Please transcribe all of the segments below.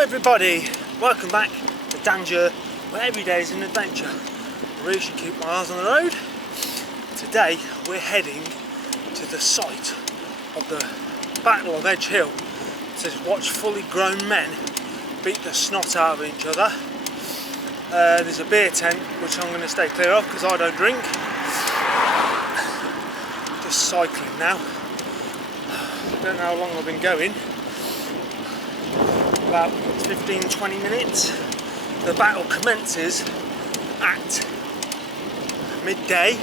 everybody, welcome back to Dan-Ger, where every day is an adventure. I really should keep my eyes on the road. Today we're heading to the site of the Battle of Edgehill to watch fully grown men beat the snot out of each other. There's a beer tent which I'm going to stay clear of because I don't drink. Just cycling now. Don't know how long I've been going. About 15-20 minutes. The battle commences at midday,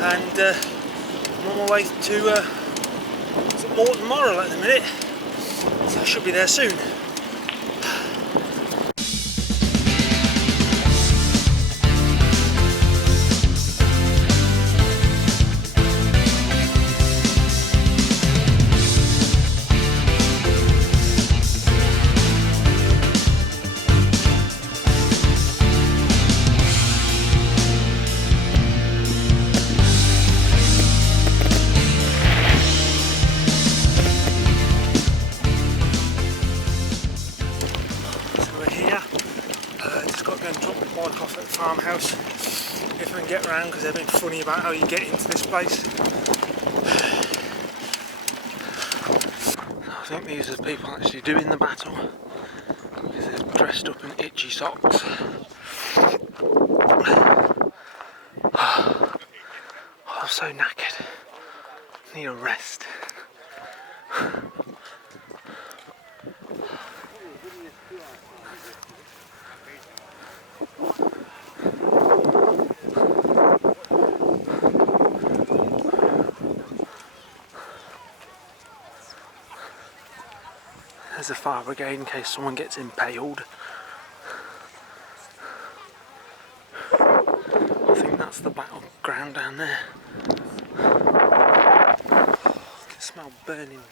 and I'm on my way to Morton Moral at the minute, so I should be there soon. Off at the farmhouse if I can get around, because they've been funny about how you get into this place. I think these are the people actually doing the battle, because they're dressed up in itchy socks. Oh, I'm so knackered. Need a rest. There's a fire brigade in case someone gets impaled. I think that's the battleground down there. I can smell burning.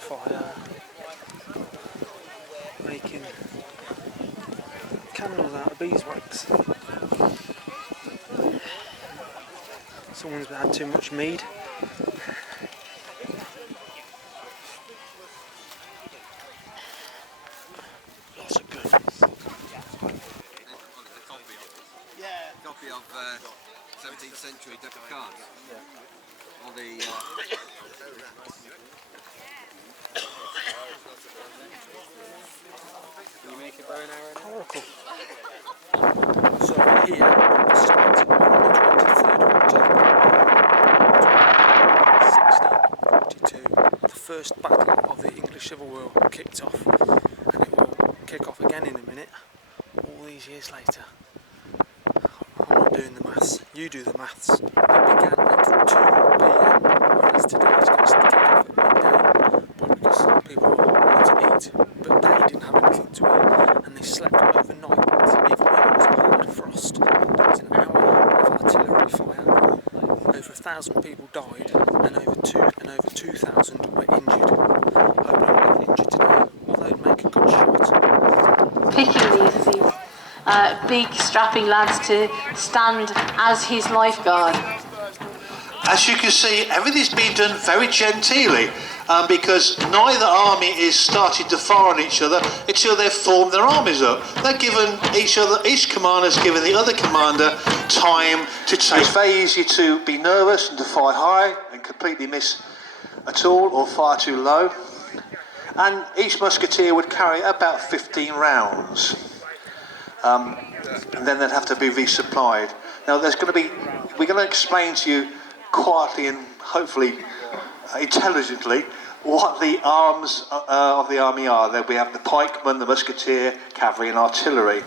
Fire, making candles out of beeswax. Someone's had too much mead. Lots of guns. Copy of 17th century deck of cards. Yeah. All the can you make a bow and arrow? Oracle. So here, starting on the 23rd of October 1642, the first battle of the English Civil War kicked off, and it will kick off again in a minute, all these years later. I'm not doing the maths, you do the maths. It began at 2 PM, whereas today it's going to kick off at midday, but because people wanted to eat, but they didn't have anything to eat, and they slept overnight, even though it was a hard frost. There was an hour of artillery fire, over 1,000 people died, and over 2,000 were injured. Hope no one got injured today, although it'd make a good shot. Picking these big strapping lads to stand as his lifeguard. As you can see, everything's been done very genteelly, because neither army is starting to fire on each other until they've formed their armies up. They're given each commander's given the other commander time to take. It's very easy to be nervous and to fire high and completely miss at all, or fire too low. And each musketeer would carry about 15 rounds. And then they'd have to be resupplied. Now we're going to explain to you quietly and hopefully intelligently what the arms of the army are. There we have the pikeman, the musketeer, cavalry and artillery.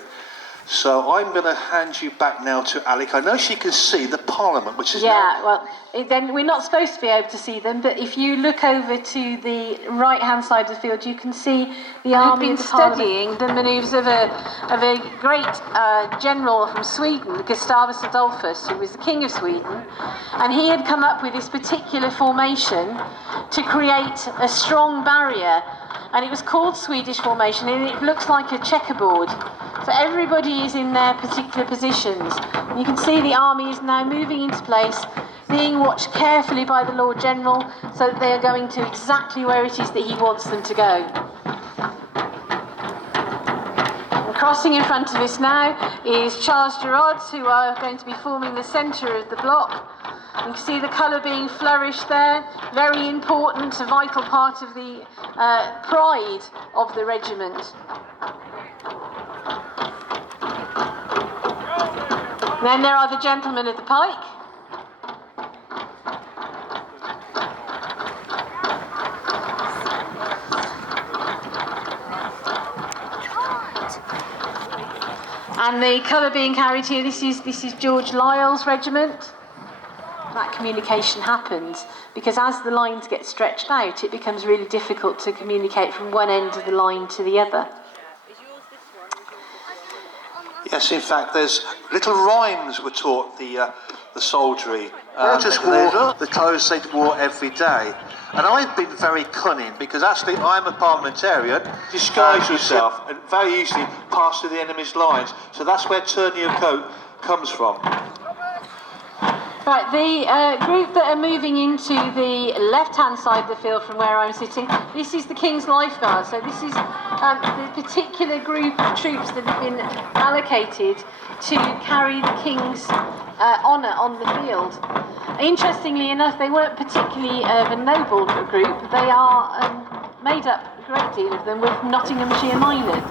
So I'm going to hand you back now to Alec. I know she can see the Parliament, which is now... well, then we're not supposed to be able to see them, but if you look over to the right-hand side of the field, you can see the army. I've been studying the manoeuvres of a great general from Sweden, Gustavus Adolphus, who was the king of Sweden, and he had come up with this particular formation to create a strong barrier, and it was called Swedish formation, and it looks like a checkerboard. So everybody is in their particular positions. You can see the army is now moving into place, being watched carefully by the Lord General, so that they are going to exactly where it is that he wants them to go. And crossing in front of us now is Charles Gerards, who are going to be forming the centre of the block. You can see the colour being flourished there, very important, a vital part of the pride of the regiment. Then there are the gentlemen of the pike. And the colour being carried here, this is George Lyle's regiment. That communication happens because as the lines get stretched out, it becomes really difficult to communicate from one end of the line to the other. Yes, in fact, there's little rhymes were taught the soldiery. They just wore the clothes they wore every day. And I've been very cunning because actually I'm a parliamentarian. Disguise yourself and very easily pass through the enemy's lines. So that's where turning your coat comes from. Right, the group that are moving into the left-hand side of the field from where I'm sitting, this is the King's Lifeguard. So this is the particular group of troops that have been allocated to carry the King's honour on the field. Interestingly enough, they weren't particularly of a noble group. They are made up, a great deal of them, with Nottinghamshire miners.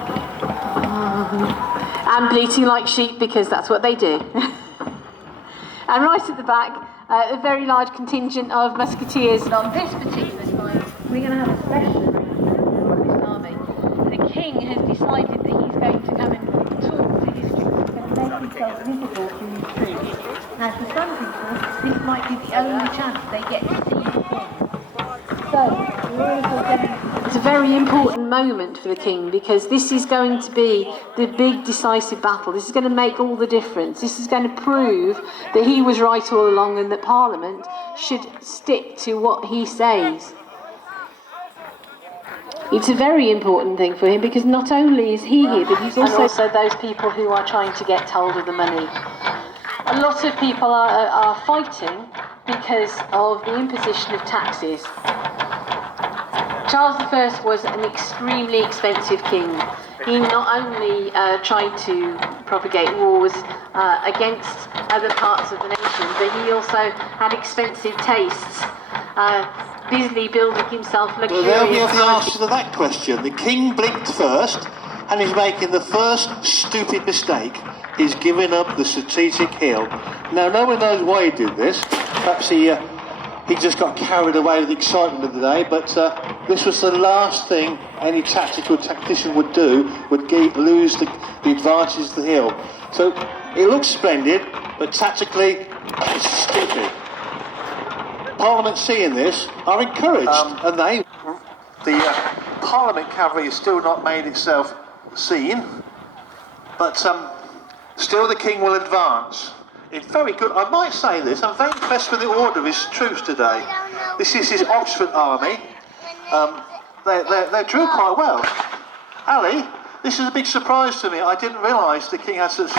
And bleating like sheep because that's what they do. And right at the back, a very large contingent of musketeers. On this particular side, we're going to have a special army. The king has decided that he's going to come and talk to his troops, and make himself visible to his troops. Now, for some people, this might be the only chance they get to see the king. So, it's a very important moment for the king because this is going to be the big decisive battle. This is going to make all the difference. This is going to prove that he was right all along and that Parliament should stick to what he says. It's a very important thing for him because not only is he here, but he's also those people who are trying to get hold of the money. A lot of people are fighting because of the imposition of taxes. Charles I was an extremely expensive king. He not only tried to propagate wars against other parts of the nation, but he also had expensive tastes, busily building himself luxurious. Well, there we have the answer to that question. The king blinked first, and he's making the first stupid mistake. He's giving up the strategic hill. Now, no one knows why he did this. Perhaps he just got carried away with the excitement of the day, but this was the last thing any tactician would do, would lose the advantage of the hill. So it looks splendid, but tactically it's stupid. Parliament seeing this are encouraged, and the Parliament cavalry has still not made itself seen, but still the king will advance. It's very good. I might say this, I'm very impressed with the order of his troops today. This is his Oxford army. They drill quite well. Ali, this is a big surprise to me. I didn't realise the king had such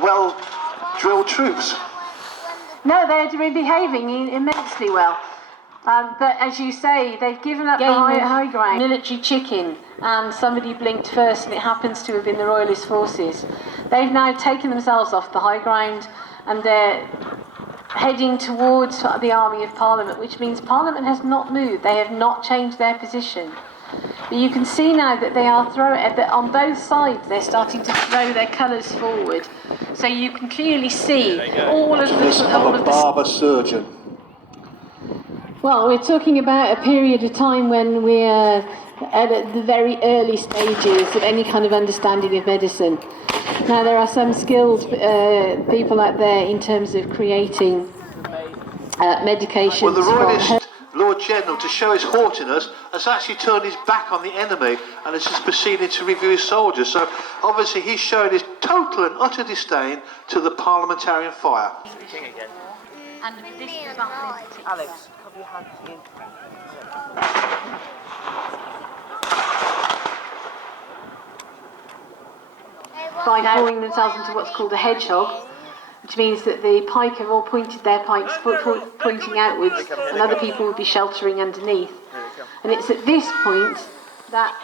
well-drilled troops. No, they're behaving immensely well. But as you say, they've given up the high ground. Military chicken, and somebody blinked first, and it happens to have been the Royalist forces. They've now taken themselves off the high ground, and they're heading towards the army of Parliament, which means Parliament has not moved. They have not changed their position. But you can see now that they are on both sides. They're starting to throw their colours forward, so you can clearly see all of the barber surgeon. Well, we're talking about a period of time when we're at the very early stages of any kind of understanding of medicine. Now, there are some skilled people out there in terms of creating medications. Well, the Royalist Lord General, to show his haughtiness, has actually turned his back on the enemy and has just proceeded to review his soldiers. So obviously he's showing his total and utter disdain to the parliamentarian fire. King again. And this is Alex, cover your hands in. by pouring themselves into what's called a hedgehog, which means that the pike have all pointed their pikes pointing outwards, and other people would be sheltering underneath. And it's at this point that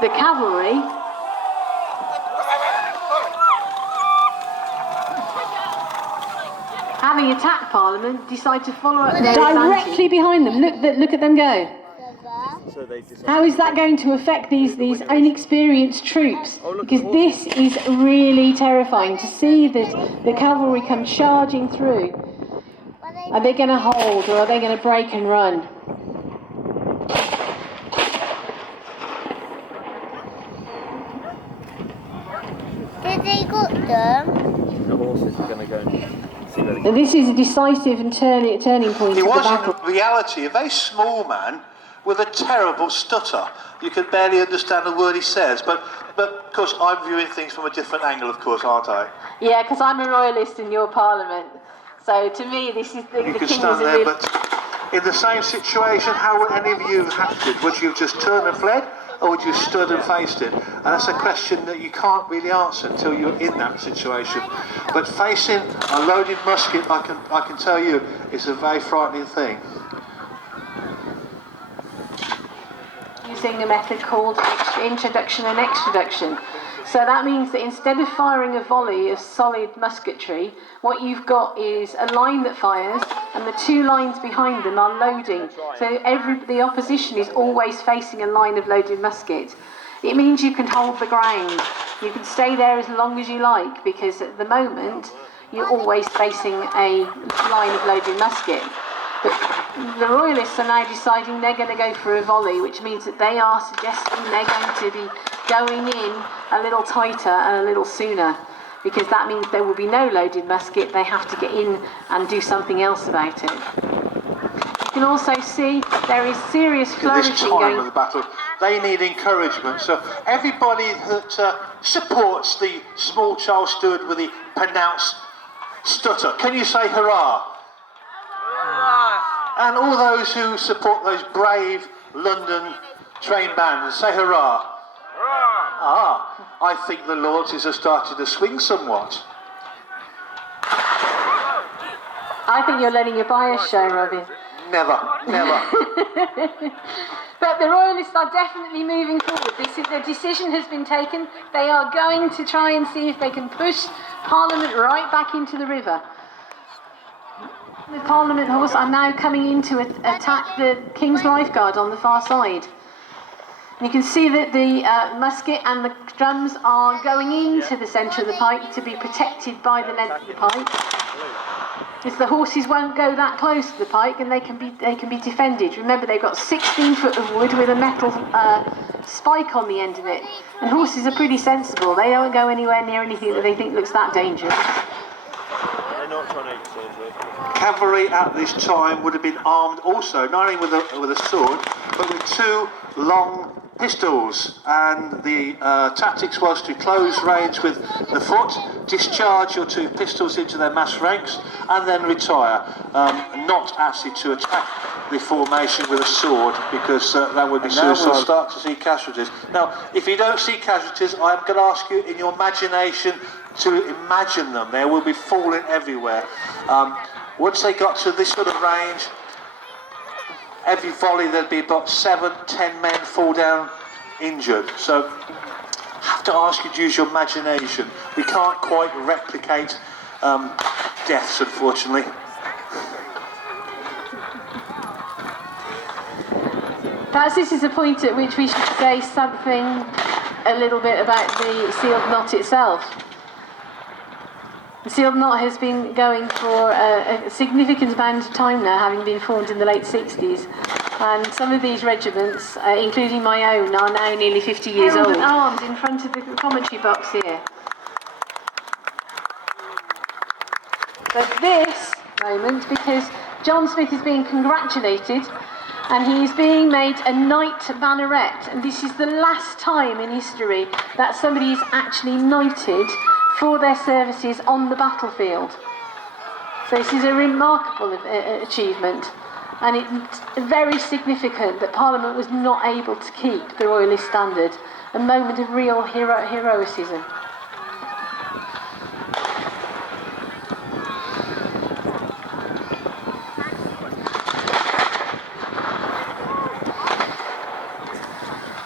the cavalry having attacked Parliament decide to follow up their directly behind them. Look at them go. How is that going to affect these inexperienced troops? Because this is really terrifying to see the cavalry come charging through. Are they going to hold, or are they going to break and run? Did they got them? The horses are going to go and see where they go. This is a decisive and turning point He of the was battle. in reality a very small man with a terrible stutter. You can barely understand a word he says, but of course I'm viewing things from a different angle, of course, aren't I? Yeah, because I'm a royalist in your parliament. So to me, this is the You king could is stand a there, real... but in the same situation, how would any of you have acted? Would you have just turned and fled, or would you have stood and faced it? And that's a question that you can't really answer until you're in that situation. But facing a loaded musket, I can tell you, is a very frightening thing. Using a method called introduction and extroduction. So that means that instead of firing a volley of solid musketry, what you've got is a line that fires, and the two lines behind them are loading. So the opposition is always facing a line of loaded musket. It means you can hold the ground. You can stay there as long as you like, because at the moment you're always facing a line of loaded musket. But the royalists are now deciding they're going to go for a volley, which means that they are suggesting they're going to be going in a little tighter and a little sooner, because that means there will be no loaded musket. They have to get in and do something else about it. You can also see there is serious At this flourishing time going. of the battle, they need encouragement. So everybody that supports the small child stood with the pronounced stutter, can you say hurrah? And all those who support those brave London train bands, say hurrah. Ah, I think the loyalties have started to swing somewhat. I think you're letting your bias show, Robin. Never. But the royalists are definitely moving forward. The decision has been taken. They are going to try and see if they can push Parliament right back into the river. The Parliament horse are now coming in to attack the King's Lifeguard on the far side. You can see that the musket and the drums are going into the centre of the pike to be protected by the length of the pike. Because the horses won't go that close to the pike, and they can be defended. Remember, they've got 16 foot of wood with a metal spike on the end of it. And horses are pretty sensible. They don't go anywhere near anything that they think looks that dangerous. They're not trying to Cavalry at this time would have been armed also, not only with a sword, but with two long pistols. And the tactics was to close range with the foot, discharge your two pistols into their mass ranks, and then retire. Not actually to attack the formation with a sword, because that would be suicide. We'll start to see casualties. Now, if you don't see casualties, I'm going to ask you in your imagination to imagine them. There will be falling everywhere. Once they got to this sort of range, every volley there'd be about 7-10 men fall down injured. So I have to ask you to use your imagination. We can't quite replicate deaths, unfortunately. Perhaps this is a point at which we should say something a little bit about the sealed knot itself. The sealed knot has been going for a significant amount of time now, having been formed in the late 60s. And some of these regiments, including my own, are now nearly 50 years old. Armed in front of the commentary box here. But this moment, because John Smith is being congratulated and he is being made a Knight Banneret, and this is the last time in history that somebody is actually knighted for their services on the battlefield. So this is a remarkable achievement, and it's very significant that Parliament was not able to keep the Royalist standard, a moment of real heroicism.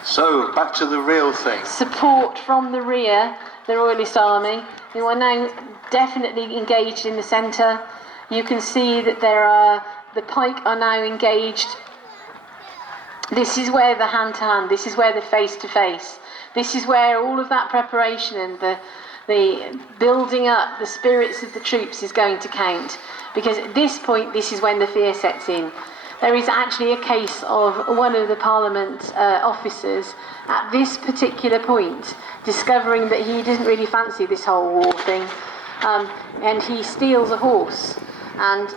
So, back to the real thing. Support from the rear, the Royalist Army, who are now definitely engaged in the centre. You can see that the pike are now engaged. This is where the hand-to-hand, this is where the face-to-face, this is where all of that preparation and the building up the spirits of the troops is going to count. Because at this point, this is when the fear sets in. There is actually a case of one of the Parliament officers at this particular point discovering that he doesn't really fancy this whole war thing, and he steals a horse and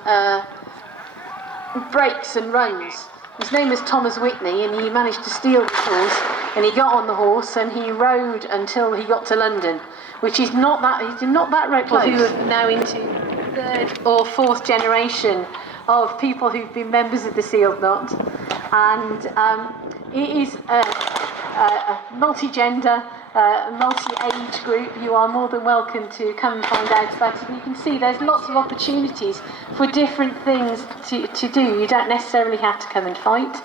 breaks and runs. His name is Thomas Whitney, and he managed to steal this horse, and he got on the horse and he rode until he got to London, which is not that close. Who are now into third or fourth generation of people who've been members of the Sealed Knot, and it is a multi-gender, multi-age group. You are more than welcome to come and find out about it. You can see there's lots of opportunities for different things to do. You don't necessarily have to come and fight.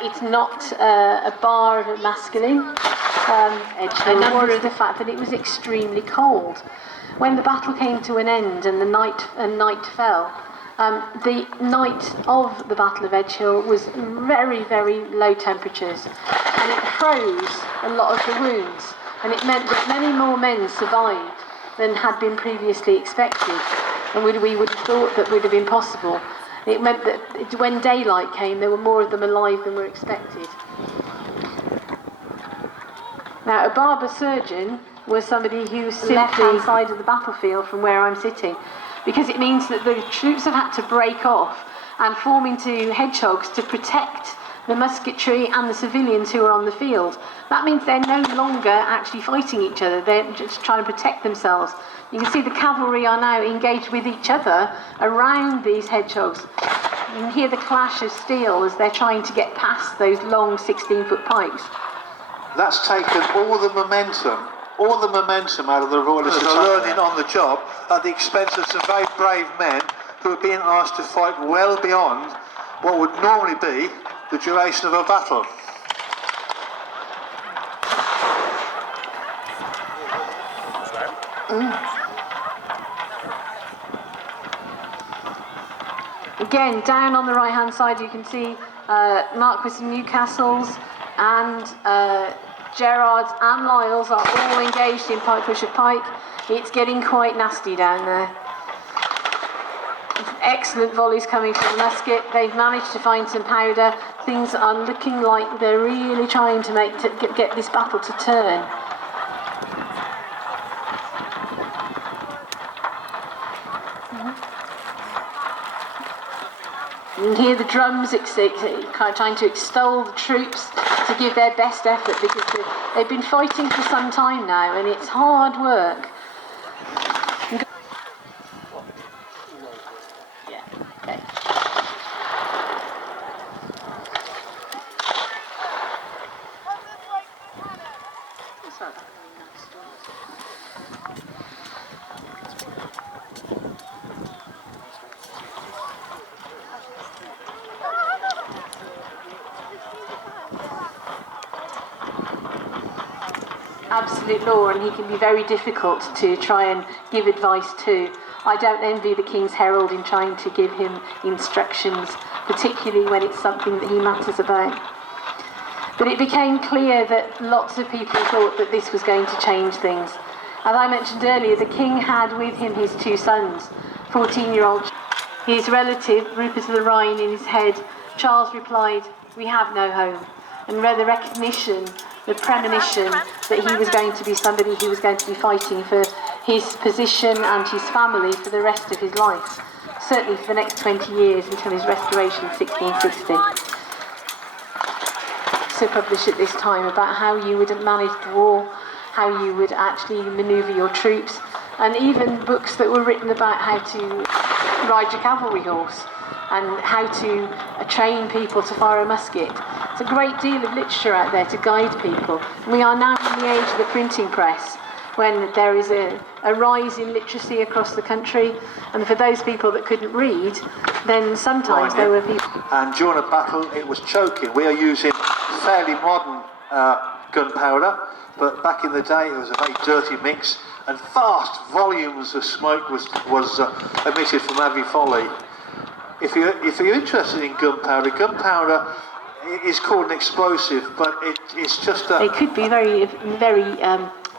It's not a bar of a masculine. Edgehill was the fact that it was extremely cold. When the battle came to an end and night fell, the night of the Battle of Edgehill was very, very low temperatures, and it froze a lot of the wounds, and it meant that many more men survived than had been previously expected, and we would have thought that would have been possible. It meant that when daylight came, there were more of them alive than were expected. Now, a barber surgeon was somebody who was left-hand side of the battlefield from where I'm sitting, because it means that the troops have had to break off and form into hedgehogs to protect the musketry and the civilians who are on the field. That means they're no longer actually fighting each other, they're just trying to protect themselves. You can see the cavalry are now engaged with each other around these hedgehogs. You can hear the clash of steel as they're trying to get past those long 16-foot pikes. That's taken all the momentum out of the Royalists who are learning on the job at the expense of some very brave men who are being asked to fight well beyond what would normally be the duration of a battle. Again, down on the right-hand side, you can see Marquis of Newcastle's and Gerard's and Lyle's are all engaged in pike push of pike. It's getting quite nasty down there. Excellent volleys coming from the musket. They've managed to find some powder. Things are looking like they're really trying to get this battle to turn. You can hear the drums trying to extol the troops to give their best effort, because they've been fighting for some time now and it's hard work. Yeah, okay. Absolute law, and he can be very difficult to try and give advice to. I don't envy the King's Herald in trying to give him instructions, particularly when it's something that he matters about. But it became clear that lots of people thought that this was going to change things. As I mentioned earlier, the King had with him his two sons, 14-year-old. His relative, Rupert of the Rhine, in his head, Charles replied, "We have no home," and read the recognition, the premonition that he was going to be somebody who was going to be fighting for his position and his family for the rest of his life, certainly for the next 20 years until his restoration in 1660. So published at this time about how you would manage war, how you would actually manoeuvre your troops, and even books that were written about how to ride your cavalry horse and how to train people to fire a musket. It's a great deal of literature out there to guide people. We are now in the age of the printing press, when there is a rise in literacy across the country, and for those people that couldn't read, then sometimes there were people... And during a battle it was choking. We are using fairly modern gunpowder, but back in the day it was a very dirty mix, and vast volumes of smoke was emitted from every volley. If you're interested in gunpowder, gunpowder is called an explosive, but it's just a... They could be very, very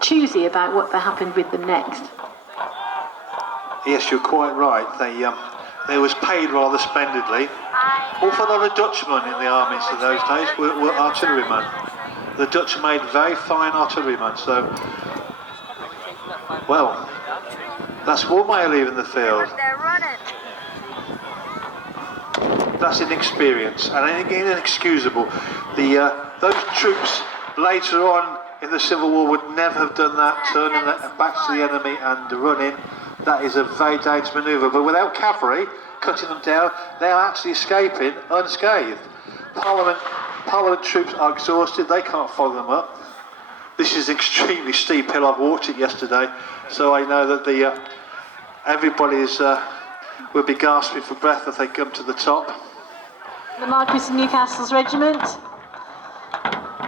choosy about what happened with them next. Yes, you're quite right. They was paid rather splendidly. Awful lot of Dutchmen in the armies of those days were artillerymen. The Dutch made very fine artillerymen, so... Well, that's one way of leaving the field. That's inexperience and inexcusable. Those troops later on in the Civil War would never have done that, turning their backs to the enemy and running. That is a very dangerous manoeuvre. But without cavalry cutting them down, they are actually escaping unscathed. Parliament troops are exhausted. They can't follow them up. This is an extremely steep hill. I've walked it yesterday, so I know that everybody will be gasping for breath as they come to the top. The Marquis of Newcastle's regiment.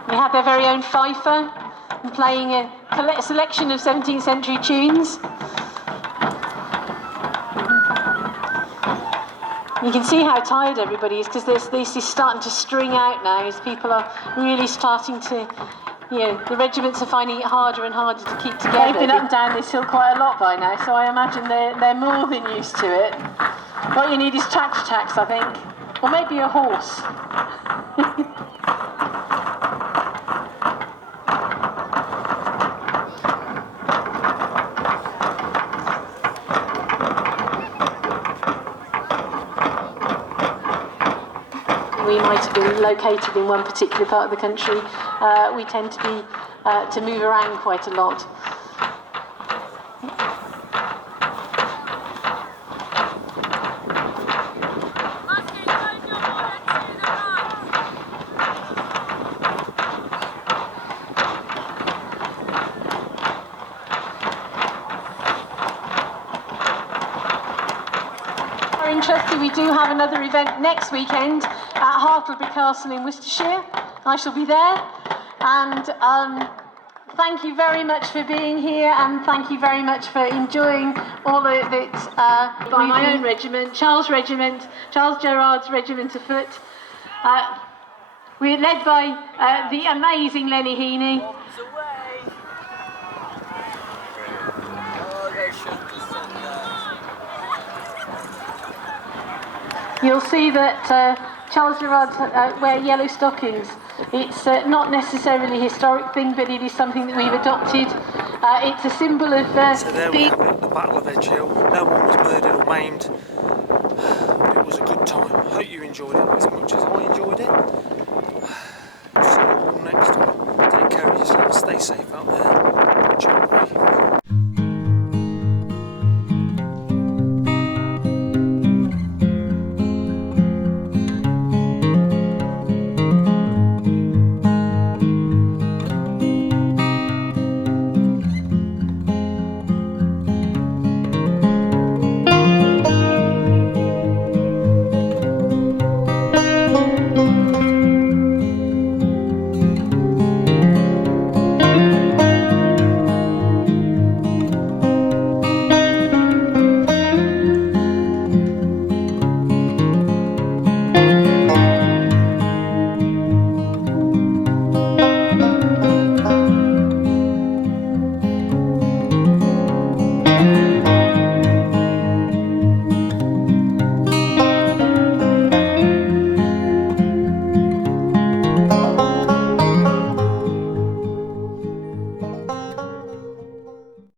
They have their very own fifer and playing a selection of 17th century tunes. You can see how tired everybody is, because this is starting to string out now as people are really starting to, the regiments are finding it harder and harder to keep together. They've been up and down this hill quite a lot by now, so I imagine they're more than used to it. What you need is tracks, I think. Or maybe a horse. We might have been located in one particular part of the country. We tend to move around quite a lot. Interested, we do have another event next weekend at Hartlebury Castle in Worcestershire. I shall be there, and thank you very much for being here, and thank you very much for enjoying all of it by my own regiment, Charles Gerard's regiment of foot. We're led by the amazing Lenny Heaney. You'll see that Charles Gerard wear yellow stockings. It's not necessarily a historic thing, but it is something that we've adopted. It's a symbol of... So there we have it, the Battle of Edgehill. No one was murdered or maimed. It was a good time. I hope you enjoyed it as much as I enjoyed it. See you all next time. Take care of yourselves. Stay safe out there.